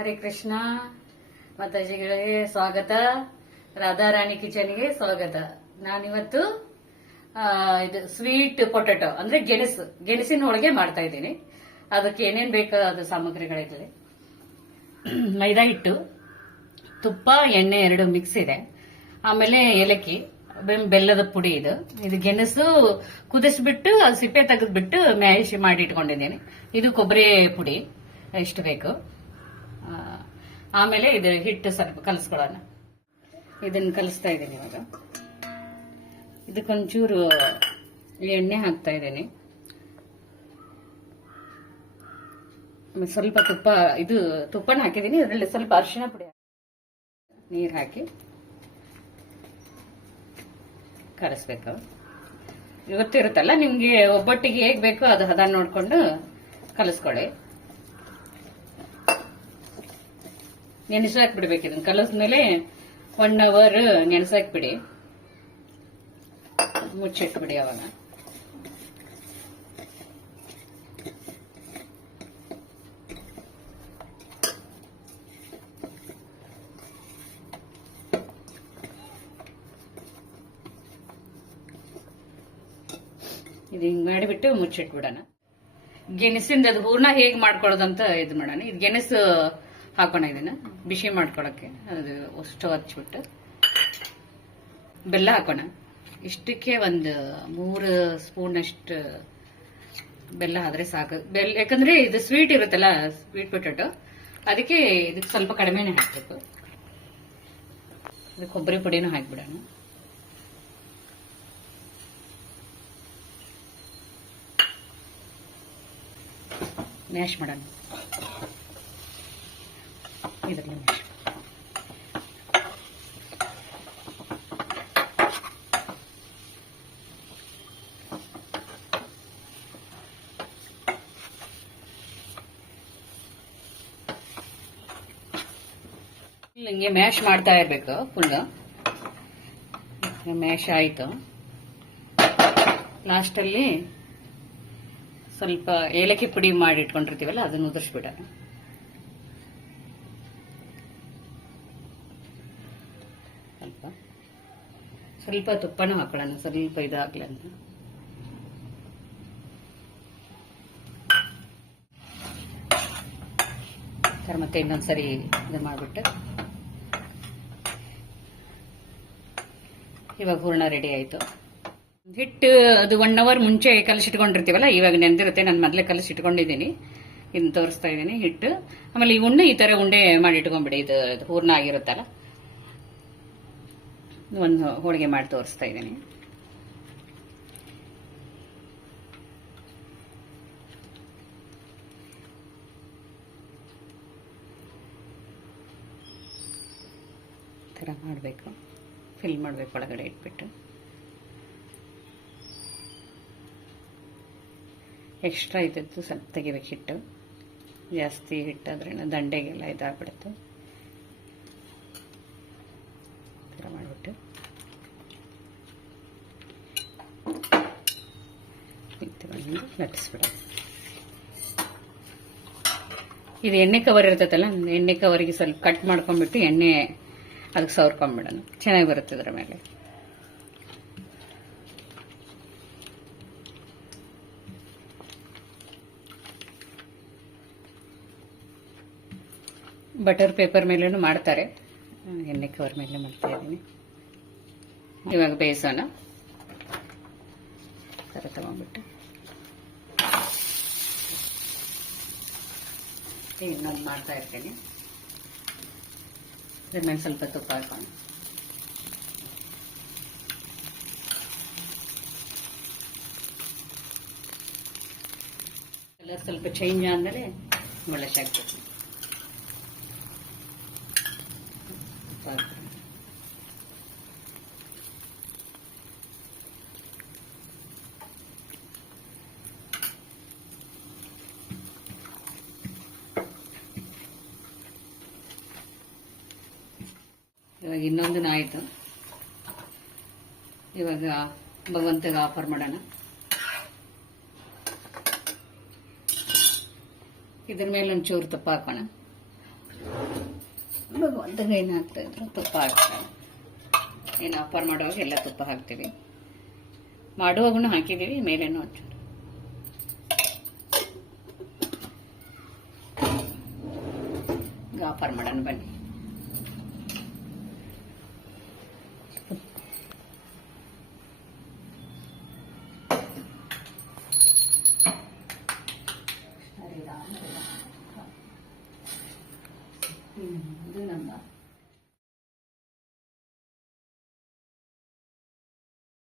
ಹರೇ ಕೃಷ್ಣ ಮಾತಾಜಿಗಳಿಗೆ ಸ್ವಾಗತ. ರಾಧಾರಾಣಿ ಕಿಚನ್ಗೆ ಸ್ವಾಗತ. ನಾನಿವತ್ತು ಇದು ಸ್ವೀಟ್ ಪೊಟೆಟೊ ಅಂದ್ರೆ ಗೆಣಸಿನ ಹೋಳಿಗೆ ಮಾಡ್ತಾ ಇದ್ದೀನಿ. ಅದಕ್ಕೆ ಏನೇನ್ ಬೇಕಾದ ಸಾಮಗ್ರಿಗಳಿದೆ: ಮೈದಾ ಹಿಟ್ಟು, ತುಪ್ಪ, ಎಣ್ಣೆ 2 ಮಿಕ್ಸ್ ಇದೆ. ಆಮೇಲೆ ಏಲಕ್ಕಿ, ಬೆಲ್ಲದ ಪುಡಿ. ಇದು ಗೆಣಸು ಕುದಿಸ್ಬಿಟ್ಟು ಸಿಪ್ಪೆ ತೆಗೆದ್ಬಿಟ್ಟು ಮ್ಯಾಶ್ ಮಾಡಿ ಇಟ್ಕೊಂಡಿದ್ದೀನಿ. ಇದು ಕೊಬ್ಬರಿ ಪುಡಿ ಎಷ್ಟು ಬೇಕು. ಆಮೇಲೆ ಇದು ಹಿಟ್ಟು ಸ್ವಲ್ಪ ಕಲಸ್ಕೊಳ್ಳೋಣ. ಇದನ್ನ ಕಲಿಸ್ತಾ ಇದ್ದೀನಿ ಇವಾಗ. ಇದಕ್ಕೊಂಚೂರು ಎಣ್ಣೆ ಹಾಕ್ತಾ ಇದ್ದೀನಿ. ಸ್ವಲ್ಪ ತುಪ್ಪನ ಹಾಕಿದ್ದೀನಿ. ಅದರಲ್ಲಿ ಸ್ವಲ್ಪ ಅರಿಶಿಣ ಪುಡಿ, ನೀರು ಹಾಕಿ ಕಲಿಸ್ಬೇಕು. ಇವತ್ತಿರುತ್ತಲ್ಲ, ನಿಮ್ಗೆ ಒಬ್ಬಟ್ಟಿಗೆ ಹೇಗ್ ಬೇಕೋ ಅದು ಹದ ನೋಡ್ಕೊಂಡು ಕಲಿಸ್ಕೊಳ್ಳಿ. ನೆನೆಸಾಕ್ ಬಿಡ್ಬೇಕು. ಇದನ್ನ ಕಲಸ್ಮೇಲೆ 1 ಅವರ್ ನೆನೆಸಾಕ್ ಬಿಡಿ, ಮುಚ್ಚಿಟ್ಬಿಡಿ. ಅವಾಗ ಇದು ಹಿಂಗ್ ಮಾಡಿಬಿಟ್ಟು ಮುಚ್ಚಿಟ್ಬಿಡೋಣ. ಗೆಣಸಿಂದ ಅದು ಹೂರ್ಣ ಹೇಗ್ ಮಾಡ್ಕೊಳ್ಳೋದಂತ ಇದು ಮಾಡೋಣ. ಇದು ಗೆಣಸು ಹಾಕೋಣ. ಇದನ್ನ ಬಿಸಿ ಮಾಡ್ಕೊಳಕ್ಕೆ ಅದು ಅಷ್ಟು ಹಚ್ಬಿಟ್ಟು ಬೆಲ್ಲ ಹಾಕೋಣ. ಇಷ್ಟಕ್ಕೆ 3 ಸ್ಪೂನ್ ಅಷ್ಟು ಬೆಲ್ಲ ಆದ್ರೆ ಸಾಕು. ಬೆಲ್ಲ ಯಾಕಂದ್ರೆ ಇದು ಸ್ವೀಟ್ ಇರುತ್ತಲ್ಲ, ಸ್ವೀಟ್ ಪೊಟೆಟೊ, ಅದಕ್ಕೆ ಇದಕ್ಕೆ ಸ್ವಲ್ಪ ಕಡಿಮೆನೆ ಹಾಕ್ಬೇಕು. ಕೊಬ್ಬರಿ ಪುಡಿನೂ ಹಾಕ್ಬಿಡೋಣ. ಮ್ಯಾಶ್ ಮಾಡೋಣ. ಇದರಲ್ಲಿ ಮ್ಯಾಶ್ ಹಿಂಗೆ ಮ್ಯಾಶ್ ಮಾಡ್ತಾ ಇರ್ಬೇಕು. ಫುಲ್ ಮ್ಯಾಶ್ ಆಯ್ತು. ಲಾಸ್ಟಲ್ಲಿ ಸ್ವಲ್ಪ ಏಲಕ್ಕಿ ಪುಡಿ ಮಾಡಿ ಇಟ್ಕೊಂಡಿರ್ತೀವಲ್ಲ, ಅದನ್ನು ಉದುರಿಸ್ಬಿಡ. ಸ್ವಲ್ಪ ತುಪ್ಪನೂ ಹಾಕೊಳ್ಳೋಣ, ಸ್ವಲ್ಪ ಇದಾಗ್ಲಿ ಅಂತ. ಮತ್ತೆ ಇನ್ನೊಂದ್ಸರಿ ಇದು ಮಾಡ್ಬಿಟ್ಟು ಇವಾಗ ಹೂರ್ಣ ರೆಡಿ ಆಯ್ತು. ಹಿಟ್ಟು ಅದು 1 ಅವರ್ ಮುಂಚೆ ಕಲಸಿಟ್ಕೊಂಡಿರ್ತೀವಲ್ಲ, ಇವಾಗ ನೆಂದಿರುತ್ತೆ. ನಾನು ಮೊದಲೇ ಕಲಸಿಟ್ಕೊಂಡಿದ್ದೀನಿ. ಇದನ್ನ ತೋರಿಸ್ತಾ ಇದ್ದೀನಿ ಹಿಟ್ಟು. ಆಮೇಲೆ ಈ ಉಂಡೆ ಈ ತರ ಉಂಡೆ ಮಾಡಿ ಇಟ್ಕೊಂಡ್ಬಿಡಿ. ಇದು ಹೂರ್ಣ ಆಗಿರುತ್ತಲ್ಲ, ಒಂದು ಹೋಳಿಗೆ ಮಾಡಿ ತೋರಿಸ್ತಾ ಇದ್ದೀನಿ. ಈ ಥರ ಮಾಡಬೇಕು. ಫಿಲ್ ಮಾಡಬೇಕು ಒಳಗಡೆ ಇಟ್ಬಿಟ್ಟು. ಎಕ್ಸ್ಟ್ರಾ ಇದ್ದದ್ದು ಸ್ವಲ್ಪ ತೆಗಿಬೇಕು. ಹಿಟ್ಟು ಜಾಸ್ತಿ ಹಿಟ್ಟಾದ್ರೆ ದಂಡೆಗೆಲ್ಲ ಇದಾಗ್ಬಿಡುತ್ತೆ. ಈ ಥರ ಮಾಡಿಬಿಟ್ಟು ಲಟ್ಟಿಸ್ಬಿಡ. ಇದು ಎಣ್ಣೆ ಕವರ್ ಇರ್ತೈತಲ್ಲ, ಎಣ್ಣೆ ಕವರಿಗೆ ಸ್ವಲ್ಪ ಕಟ್ ಮಾಡ್ಕೊಂಡ್ಬಿಟ್ಟು ಎಣ್ಣೆ ಅದಕ್ಕೆ ಸವರ್ಕೊಂಡ್ಬಿಡೋಣ. ಚೆನ್ನಾಗಿ ಬರುತ್ತೆ ಅದರ ಮೇಲೆ. ಬಟರ್ ಪೇಪರ್ ಮೇಲೂ ಮಾಡ್ತಾರೆ, ಎಣ್ಣೆ ಕವರ್ ಮೇಲೆ ಮಾಡ್ತಾ ಇದ್ದೀನಿ. ಇವಾಗ ಬೇಯಿಸೋಣ. ಥರ ತಗೊಂಡ್ಬಿಟ್ಟು ಇನ್ನೊಂದು ಮಾಡ್ತಾ ಇರ್ತೀನಿ. ಇದ್ರ ಮೇಲೆ ಸ್ವಲ್ಪ ತುಪ್ಪ ಹಾಕೋಣ. ಕಲರ್ ಸ್ವಲ್ಪ ಚೇಂಜ್ ಆದ್ಮೇಲೆ ಒಳ್ಳೆ ಹಾಕ್ಬೇಕು. ಇವಾಗ ಇನ್ನೊಂದು ಆಯ್ತು. ಇವಾಗ ಭಗವಂತಗೆ ಆಫರ್ ಮಾಡೋಣ. ಇದ್ರ ಮೇಲೆ ಒಂಚೂರು ತುಪ್ಪ ಹಾಕೋಣ. ಭಗವಂತಗೆ ಏನು ಹಾಕ್ತಾ ಇದ್ರು ತುಪ್ಪ ಹಾಕ್ತಾರೆ. ಏನು ಆಫರ್ ಮಾಡುವಾಗ ಎಲ್ಲ ತುಪ್ಪ ಹಾಕ್ತೀವಿ, ಮಾಡುವಾಗೂ ಹಾಕಿದ್ದೀವಿ, ಮೇಲೇನು ಒಂಚೂರು. ಆಫರ್ ಮಾಡೋಣ ಬನ್ನಿ.